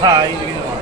હા એ કીધું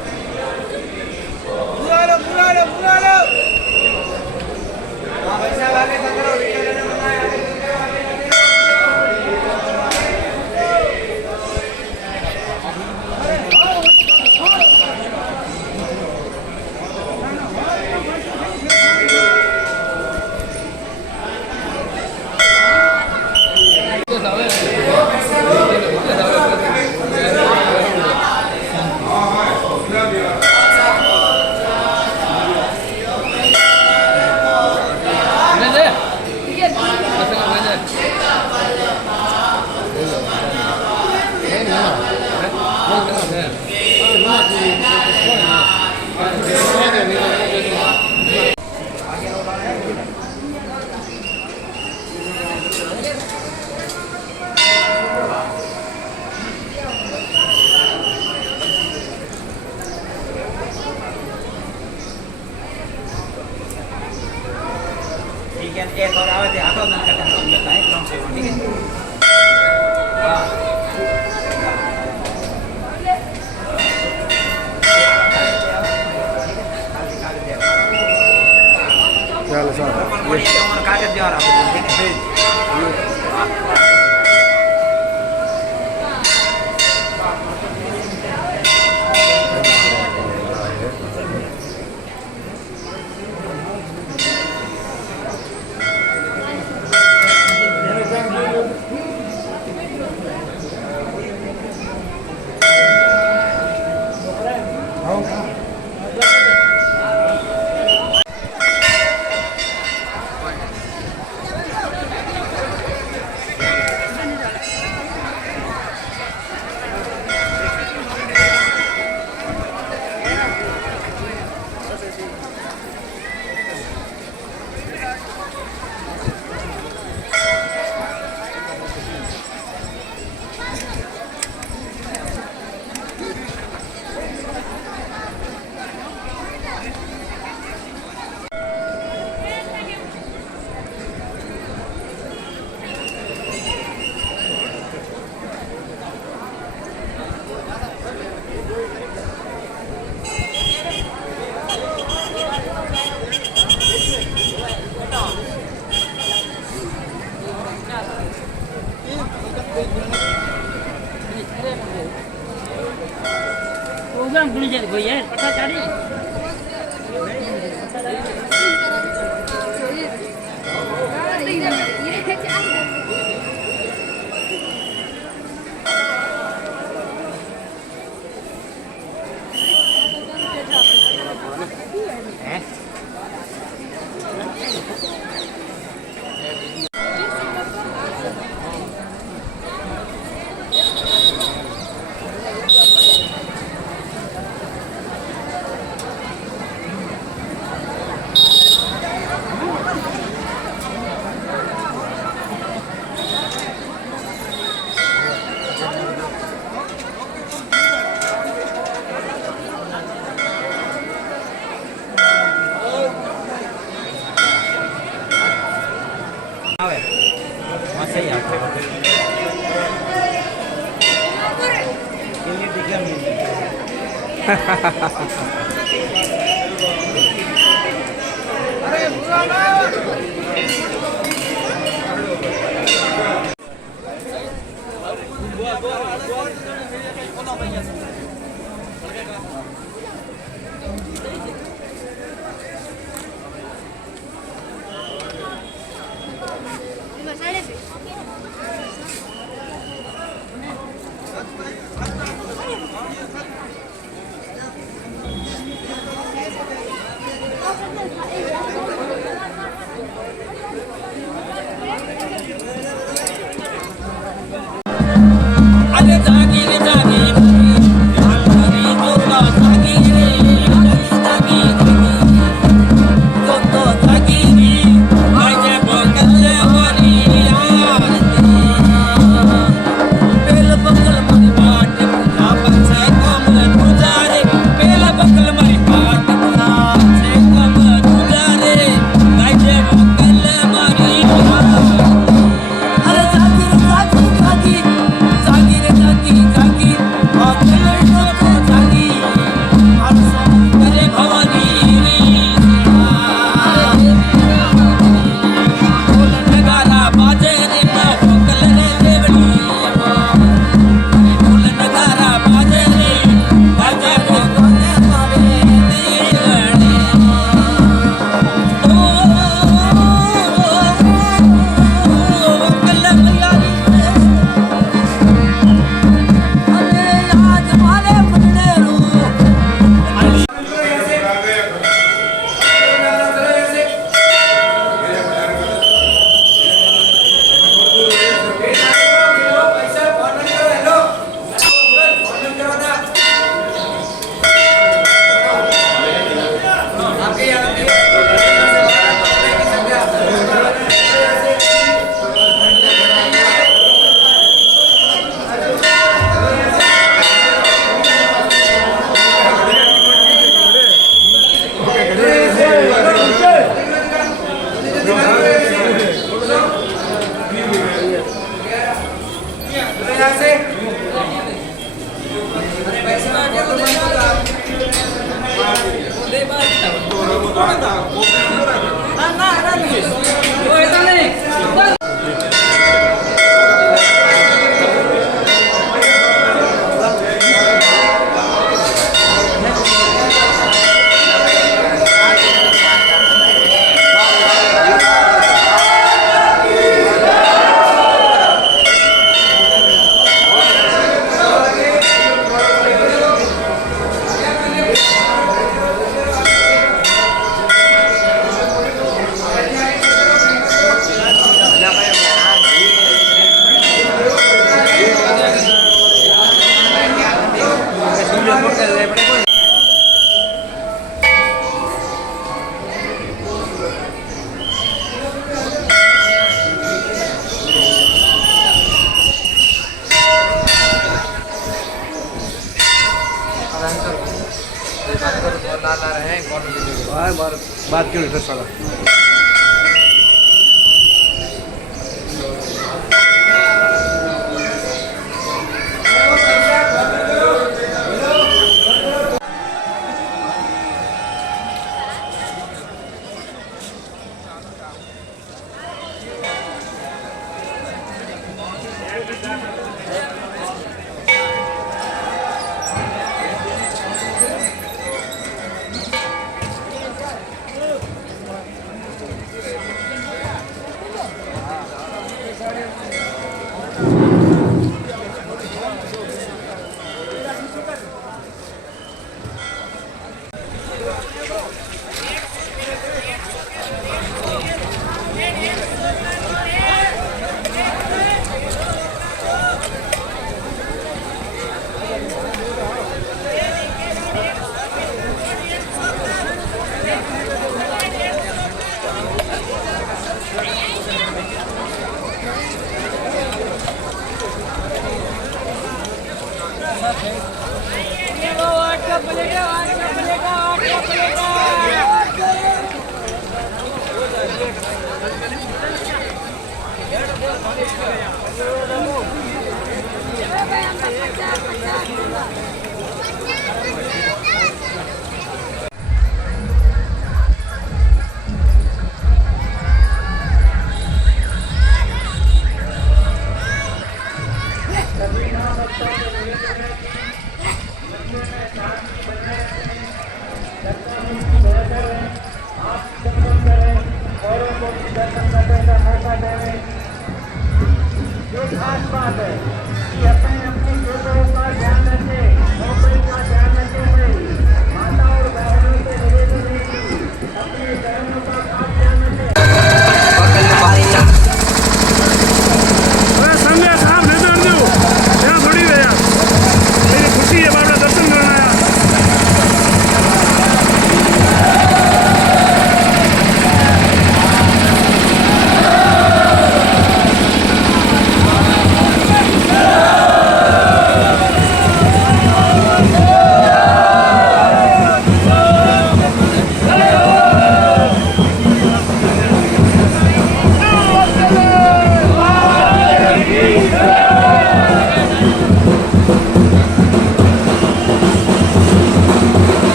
एक और आवाज आता ना करता है क्रम से ठीक है हां चलो सर ये तो कागज दे रहा है ठीक है प्रोग्राम गुणी जाते भैया पता चाली सही आपको ये दिखा मुझे अरे बुरा ना जागी जागी बात क्यों नहीं साला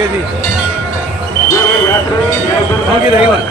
के जी होगी रही बात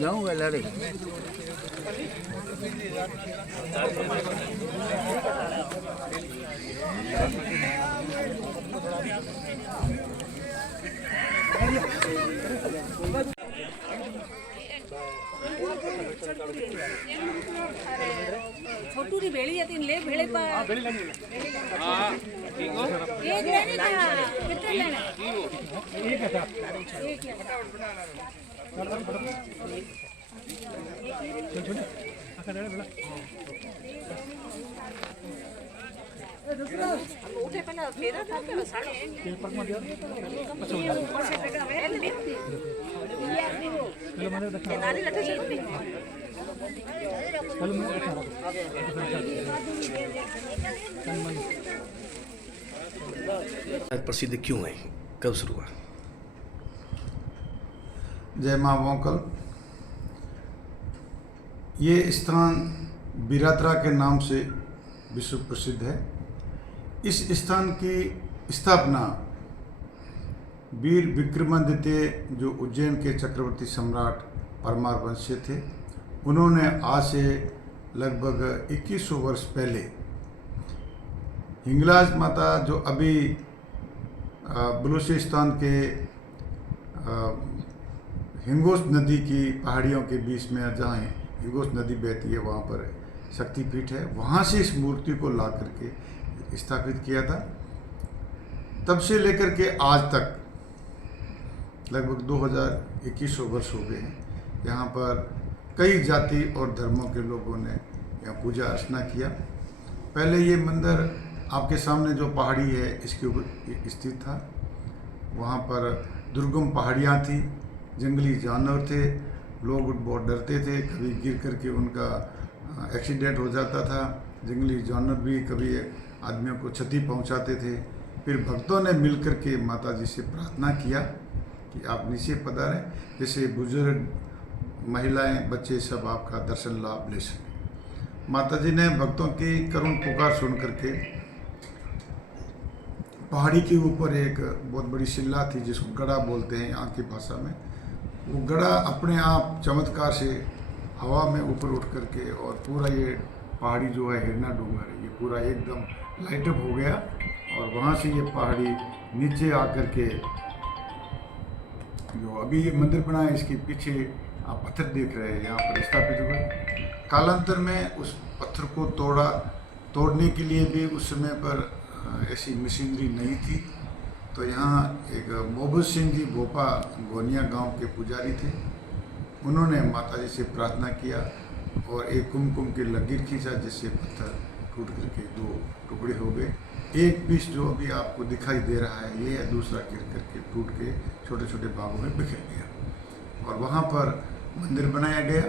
जाऊंगा लड़े छोटू री भेड़ी आती ले भेड़े पर हां भेड़ी लगी हां ठीक हो एक लेनी था कितने लेने एक है सर एक है चल चल आकर ले बड़ा दूसरा उठे पहले फेरा था के साड़े पेपर में दिया अच्छा ऊपर से फेंका है ले चलो मैंने देखा नाली लटे चलती प्रसिद्ध क्यों है, कब शुरू हुआ? जय माँ वोंकल। ये स्थान बिरात्रा के नाम से विश्व प्रसिद्ध है। इस स्थान की स्थापना वीर विक्रमादित्य जो उज्जैन के चक्रवर्ती सम्राट परमार वंशीय थे, उन्होंने आज से लगभग 2100 वर्ष पहले हिंगलाज माता जो अभी बलूचिस्तान के हिंगोस नदी की पहाड़ियों के बीच में जहाँ हिंगोस नदी बहती है वहाँ पर शक्तिपीठ है, वहाँ से इस मूर्ति को ला करके स्थापित किया था। तब से लेकर के आज तक लगभग 2100 वर्ष हो गए हैं। यहाँ पर कई जाति और धर्मों के लोगों ने यहाँ पूजा अर्चना किया। पहले ये मंदिर आपके सामने जो पहाड़ी है इसके ऊपर स्थित था। वहाँ पर दुर्गम पहाड़ियाँ थी, जंगली जानवर थे, लोग बहुत डरते थे, कभी गिर करके उनका एक्सीडेंट हो जाता था। जंगली जानवर भी कभी आदमियों को क्षति पहुंचाते थे। फिर भक्तों ने मिलकर के माता जी से प्रार्थना किया कि आप नीचे पधारें, जैसे बुजुर्ग, महिलाएं, बच्चे सब आपका दर्शन लाभ ले सकें। माता जी ने भक्तों की करुण पुकार सुन करके पहाड़ी के ऊपर एक बहुत बड़ी शिला थी, जिसको गड़ा बोलते हैं यहाँ की भाषा में, वो गड़ा अपने आप चमत्कार से हवा में ऊपर उठ करके और पूरा ये पहाड़ी जो है हिरना डूंगर है, ये पूरा एकदम लाइटअप हो गया। और वहाँ से ये पहाड़ी नीचे आकर के जो अभी ये मंदिर बना है, इसके पीछे आप पत्थर देख रहे हैं, यहाँ पर स्थापित हुआ। कालांतर में उस पत्थर को तोड़ने के लिए भी उस समय पर ऐसी मशीनरी नहीं थी। तो यहाँ एक मोहब्बत सिंह जी भोपा गोनिया गांव के पुजारी थे, उन्होंने माता जी से प्रार्थना किया और एक कुमकुम की लकीर खींचा, जिससे पत्थर टूट करके 2 टुकड़े हो गए। एक पीस जो अभी आपको दिखाई दे रहा है ये है, दूसरा गिर करके टूट के छोटे छोटे भागों में बिखर गया और वहाँ पर मंदिर बनाया गया।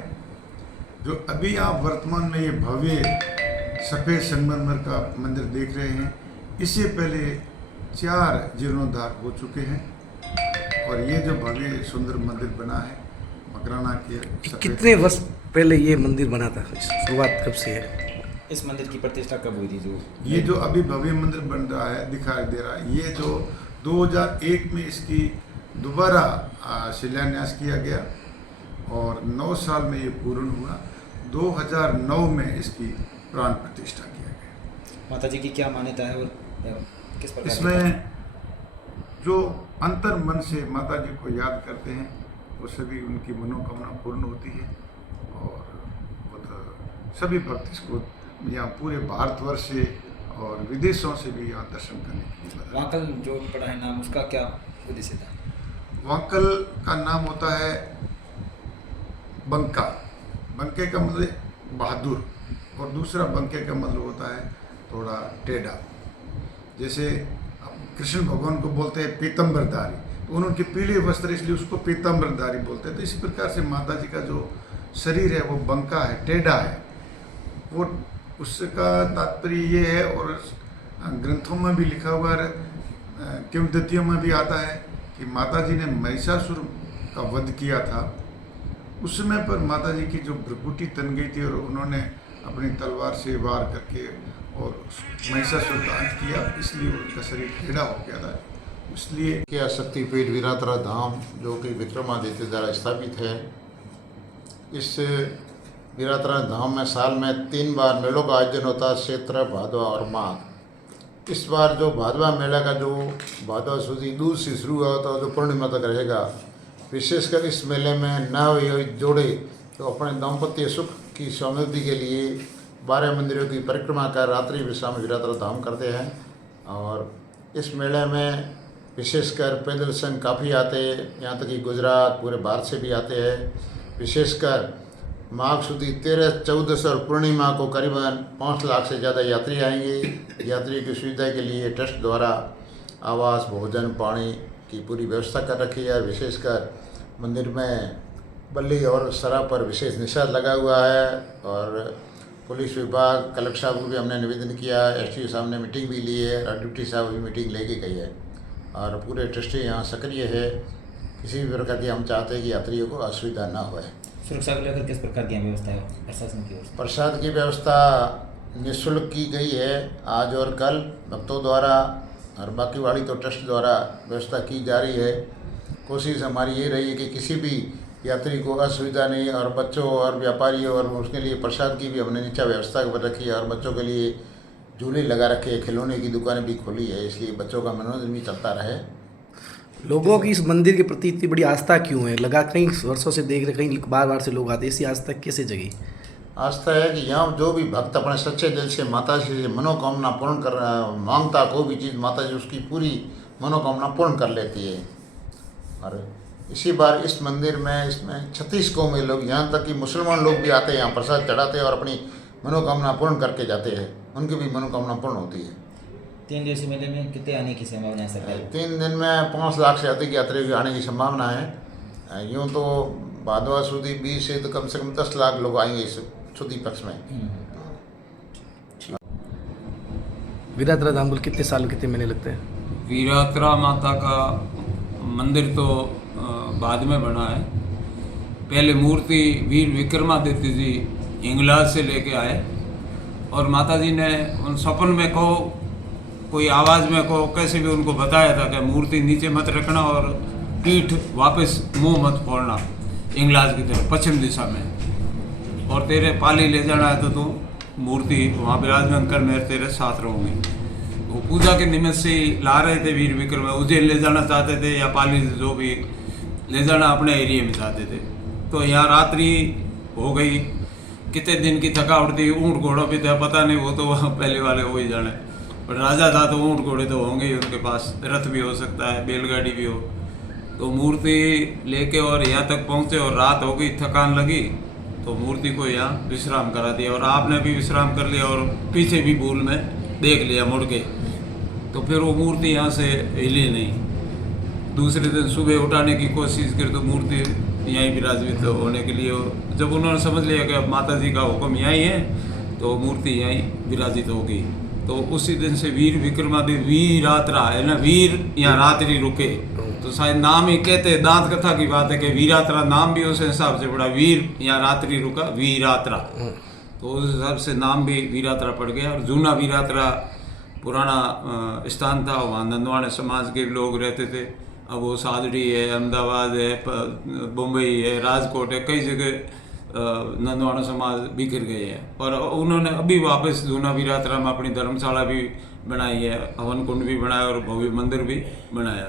जो अभी आप वर्तमान में ये भव्य सफ़ेद संगमरमर का मंदिर देख रहे हैं, इससे पहले 4 जीर्णोद्धार हो चुके हैं और ये जो भव्य सुंदर मंदिर बना है मकराना के कितने वर्ष पहले ये मंदिर बना था? शुरुआत कब से है? इस मंदिर की प्रतिष्ठा कब हुई थी? ये जो अभी भव्य मंदिर बन रहा है, दिखाई दे रहा है, ये जो 2001 में इसकी दोबारा शिलान्यास किया गया और 9 साल में ये पूर्ण हुआ। 2009 में इसकी प्राण प्रतिष्ठा किया गया। माता जी की क्या मान्यता है और किस प्रकार? इसमें जो अंतर मन से माता जी को याद करते हैं वो सभी उनकी मनोकामना पूर्ण होती है और सभी भक्त इसको यहाँ पूरे भारतवर्ष से और विदेशों से भी यहाँ दर्शन करने के लिए। वांकल जो पड़ा है नाम, उसका क्या उद्देश्य था? वांकल का नाम होता है बंका, बंके का मतलब बहादुर, और दूसरा बंके का मतलब होता है थोड़ा टेढ़ा। जैसे कृष्ण भगवान को बोलते हैं पीतम्बरधारी, तो उनके पीले वस्त्र इसलिए उसको पीतम्बरधारी बोलते हैं। तो इसी प्रकार से माता जी का जो शरीर है वो बंका है, टेढ़ा है। वो उसका तात्पर्य ये है और ग्रंथों में भी लिखा हुआ है, किंवदंतियों में भी आता है कि माता जी ने महिषासुर का वध किया था। उस समय पर माता जी की जो भ्रुकुटी तन गई थी और उन्होंने अपनी तलवार से वार करके और महिषासुर का अंत किया, इसलिए उनका शरीर टेढ़ा हो गया था। इसलिए क्या शक्तिपीठ वीरातरा धाम जो कि विक्रमादित्य द्वारा स्थापित है, इस वीरातरा धाम में साल में 3 बार मेलों का आयोजन होता है, चैत्र, भादवा और माघ। इस बार जो भादवा मेला का जो भादवा सुदी दूध से शुरू हुआ था जो पूर्णिमा तक रहेगा। विशेषकर इस मेले में नव जोड़े तो अपने दाम्पत्य सुख की समृद्धि के लिए 12 मंदिरों की परिक्रमा कर रात्रि विश्राम वीरातरा धाम करते हैं। और इस मेले में विशेषकर पैदल संघ काफ़ी आते हैं, यहाँ तक कि गुजरात पूरे भारत से भी आते हैं। विशेषकर माघ सुदी 13, 14 और पूर्णिमा को करीबन 5 लाख से ज़्यादा यात्री आएंगे। यात्री की सुविधा के लिए ट्रस्ट द्वारा आवास, भोजन, पानी की पूरी व्यवस्था कर रखी है। विशेषकर मंदिर में बल्ली और शराब पर विशेष निषेध लगा हुआ है और पुलिस विभाग, कलेक्टर साहब को भी हमने निवेदन किया, एसडीओ साहब ने मीटिंग भी ली है और डिप्टी साहब भी मीटिंग लेके गई है और पूरे ट्रस्टी यहाँ सक्रिय है। किसी भी प्रकार की हम चाहते हैं कि यात्रियों को असुविधा ना हो। सुरक्षा को लेकर किस प्रकार की व्यवस्था है प्रशासन की ओर से? प्रसाद की व्यवस्था निःशुल्क की गई है आज और कल भक्तों द्वारा, और बाकी वाली तो ट्रस्ट द्वारा व्यवस्था की जा रही है। कोशिश हमारी ये रही है कि किसी भी यात्री को असुविधा नहीं, और बच्चों और व्यापारियों और उसके लिए प्रसाद की भी हमने नीचा व्यवस्था कर रखी है और बच्चों के लिए झूले लगा रखे हैं, खिलौने की दुकानें भी खोली है, इसलिए बच्चों का मनोरंजन भी चलता रहे। लोगों की इस मंदिर के प्रति इतनी बड़ी आस्था क्यों है? लगा कई वर्षों से देख रहे, कहीं बार बार से लोग आते हैं, इसी आस्था कैसे जगी? आस्था है कि यहाँ जो भी भक्त अपने सच्चे दिल से माता जी से मनोकामना पूर्ण कर मांगता कोई भी चीज़, माता जी उसकी पूरी मनोकामना पूर्ण कर लेती है। और इसी बार इस मंदिर में इसमें 36 कौमें लोग, यहाँ तक कि मुसलमान लोग भी आते हैं, यहाँ प्रसाद चढ़ाते हैं और अपनी मनोकामना पूर्ण करके जाते हैं, उनकी भी मनोकामना पूर्ण होती है। 3 दिवसीय मेले में कितने आने की संभावना है सरकार? 3 दिन में 5 लाख से अधिक यात्रियों के आने की संभावना है। यूँ तो भादवा सुदी 20 से तो कम 10 लाख लोग आएंगे इस सुदी पक्ष में। वीरात्रा धाम को कितने साल कितने महीने लगते हैं? वीरात्रा माता का मंदिर तो बाद में बना है। पहले मूर्ति वीर विक्रमादित्य जी इंग्लैंड से लेके आए और माता जी ने उन सपन में कहो, कोई आवाज़ में कहो, कैसे भी उनको बताया था कि मूर्ति नीचे मत रखना और पीठ वापस मुंह मत फोड़ना इंग्लैंड की तरफ पश्चिम दिशा में, और तेरे पाली ले जाना है तो मूर्ति वहाँ विराजमान कर मैं तेरे साथ रहूँगी। वो पूजा के निमित्त से ही ला रहे थे वीर विक्रम, उज्जैन ले जाना चाहते थे या पाली जो भी ले जाना अपने एरिया में चाहते थे। तो यहाँ रात्रि हो गई, कितने दिन की थकावट थी, ऊँट घोड़ों पे था पता नहीं, वो तो पहले वाले हो ही जाने, पर राजा था तो ऊँट घोड़े तो होंगे ही उनके पास, रथ भी हो सकता है, बैलगाड़ी भी हो। तो मूर्ति लेके और यहाँ तक पहुँचे और रात हो गई, थकान लगी तो मूर्ति को यहाँ विश्राम करा दिया और आपने भी विश्राम कर लिया और पीछे भी भूल में देख लिया मुड़ के, तो फिर वो मूर्ति यहाँ से हिली नहीं। दूसरे दिन सुबह उठाने की कोशिश की तो मूर्ति यहीं विराजित होने के लिए, जब उन्होंने समझ लिया कि अब माता जी का हुक्म यहीं है तो मूर्ति यहीं विराजित होगी। तो उसी दिन से वीर विक्रमादित्य वीरात्रा है ना, वीर यहाँ रात्रि रुके, तो शायद नाम ही कहते हैं, दांत कथा की बात है कि वीरात्रा नाम भी उस हिसाब से पड़ा, वीर यहाँ रात्रि रुका वीरात्रा, तो उस हिसाब से नाम भी वीरात्रा पड़ गया। और जूना वीरात्रा पुराना स्थान था, वहाँ नंदवाने समाज के लोग रहते थे। अब वो सादड़ी है, अहमदाबाद है, बम्बई है, राजकोट है, कई जगह नंदवाना समाज बिखर गए हैं। और उन्होंने अभी वापस जूना वीरात्रा में अपनी धर्मशाला भी बनाई है, हवन कुंड भी बनाया और भव्य मंदिर भी बनाया।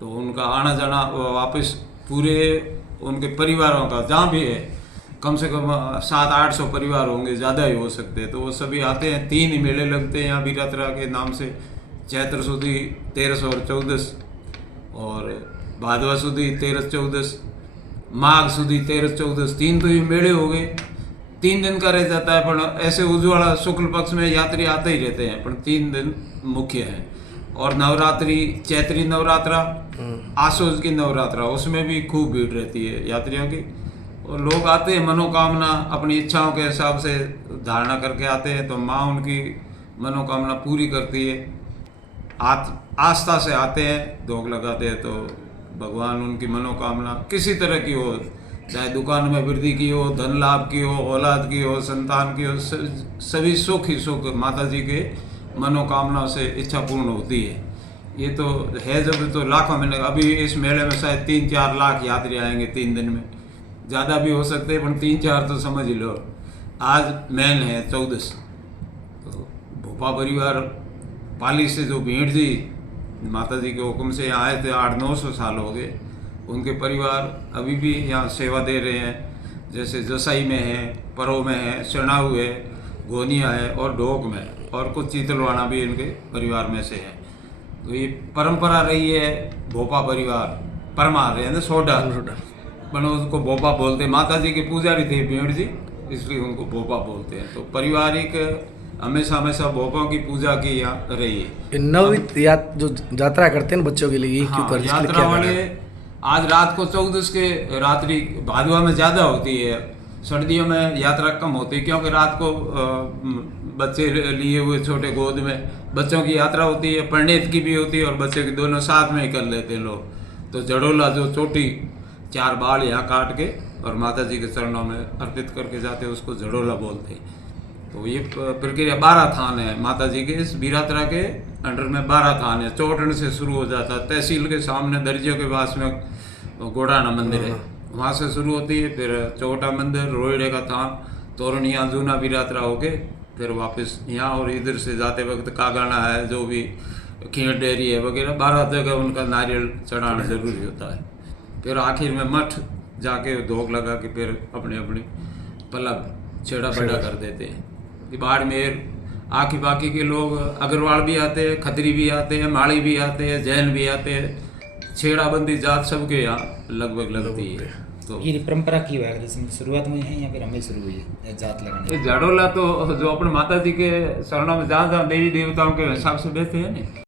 तो उनका आना जाना वापस पूरे उनके परिवारों का जहाँ भी है, कम से कम 700-800 परिवार होंगे, ज़्यादा ही हो सकते हैं, तो वो सभी आते हैं। 3 ही मेले लगते हैं यहाँ वीरात्रा के नाम से, चैत्र सुदी 13 और 14 और भादवा सुदी 13-14, माघ सुदी 13-14, 3 तो ये मेले हो गए। 3 दिन का रह जाता है, पर ऐसे उज्ज्वला शुक्ल पक्ष में यात्री आते ही रहते हैं, पर 3 दिन मुख्य हैं। और नवरात्रि, चैत्री नवरात्रा, आसोज की नवरात्रा, उसमें भी खूब भीड़ रहती है यात्रियों की, और लोग आते हैं मनोकामना अपनी इच्छाओं के हिसाब से धारणा करके आते हैं, तो माँ उनकी मनोकामना पूरी करती है। आस्था से आते हैं, धोख लगाते हैं, तो भगवान उनकी मनोकामना किसी तरह की हो, चाहे दुकान में वृद्धि की हो, धन लाभ की हो, औलाद की हो, संतान की हो, सभी सुख ही सुख माता जी के मनोकामना से इच्छा पूर्ण होती है। ये तो है, जब तो लाखों में, अभी इस मेले में शायद 3-4 लाख यात्री आएंगे 3 दिन में, ज़्यादा भी हो सकते हैं, पर 3-4 तो समझ ही लो। आज मेन है 14, तो भोपा परिवार पाली से जो भीड़ थी माता जी के हुक्म से यहाँ आए थे, 800-900 साल हो गए। उनके परिवार अभी भी यहाँ सेवा दे रहे हैं, जैसे जसाई में है, परो में है, चनाऊ है, गोनिया है और ढोक में, और कुछ चीतलवाना भी इनके परिवार में से है। तो ये परंपरा रही है। भोपा परिवार परमार है ना, सोडा बनो उसको भोपा बोलते हैं। माता जी के पुजारी थे भेड़ जी, इसलिए उनको भोपा बोलते हैं। तो पारिवारिक हमेशा हमेशा भोपों की पूजा की यहाँ रही है। नवविध जो यात्रा करते हैं बच्चों के लिए, क्यों कर यात्रा वाले आज रात को 14 के रात्रि भादवा में ज़्यादा होती है, सर्दियों में यात्रा कम होती है, क्योंकि रात को बच्चे लिए हुए छोटे गोद में बच्चों की यात्रा होती है, परिणीत की भी होती है और बच्चे की, दोनों साथ में ही कर लेते हैं लोग। तो जड़ोला जो चोटी 4 बाल यहाँ काट के और माता जी के चरणों में अर्पित करके जाते हैं, उसको जड़ोला बोलते हैं। तो ये प्रक्रिया 12 थान है माता जी के, इस वीरात्रा के अंडर में 12 थान है। चौटन से शुरू हो जाता है, तहसील के सामने दर्जियों के पास में गोड़ाना मंदिर है, वहाँ से शुरू होती है, फिर चौटा मंदिर, रोहिड़े का थान, तोरण, यहाँ जूना वीरात्रा हो के फिर वापस यहाँ, और इधर से जाते वक्त कागाना है, जो भी खीर डेरी है वगैरह, 12 जगह उनका नारियल चढ़ाना जरूरी होता है। फिर आखिर में मठ जाके धोख लगा के फिर अपने अपने पलक छेड़ा बड़ा कर देते हैं। बाड़मेर आखी बाकी के लोग अग्रवाल भी आते हैं, खत्री भी आते हैं, माड़ी भी आते हैं, जैन भी आते हैं, छेड़ाबंदी जात सबके यहाँ लगभग लगती है। तो ये परंपरा की हुआ है शुरुआत में है या फिर हमें शुरू हुई है जात लगाने ये झाड़ोला तो जो अपने माता जी के शरणों में जहाँ जहाँ देवी देवताओं के हिसाब से बैठे हैं ना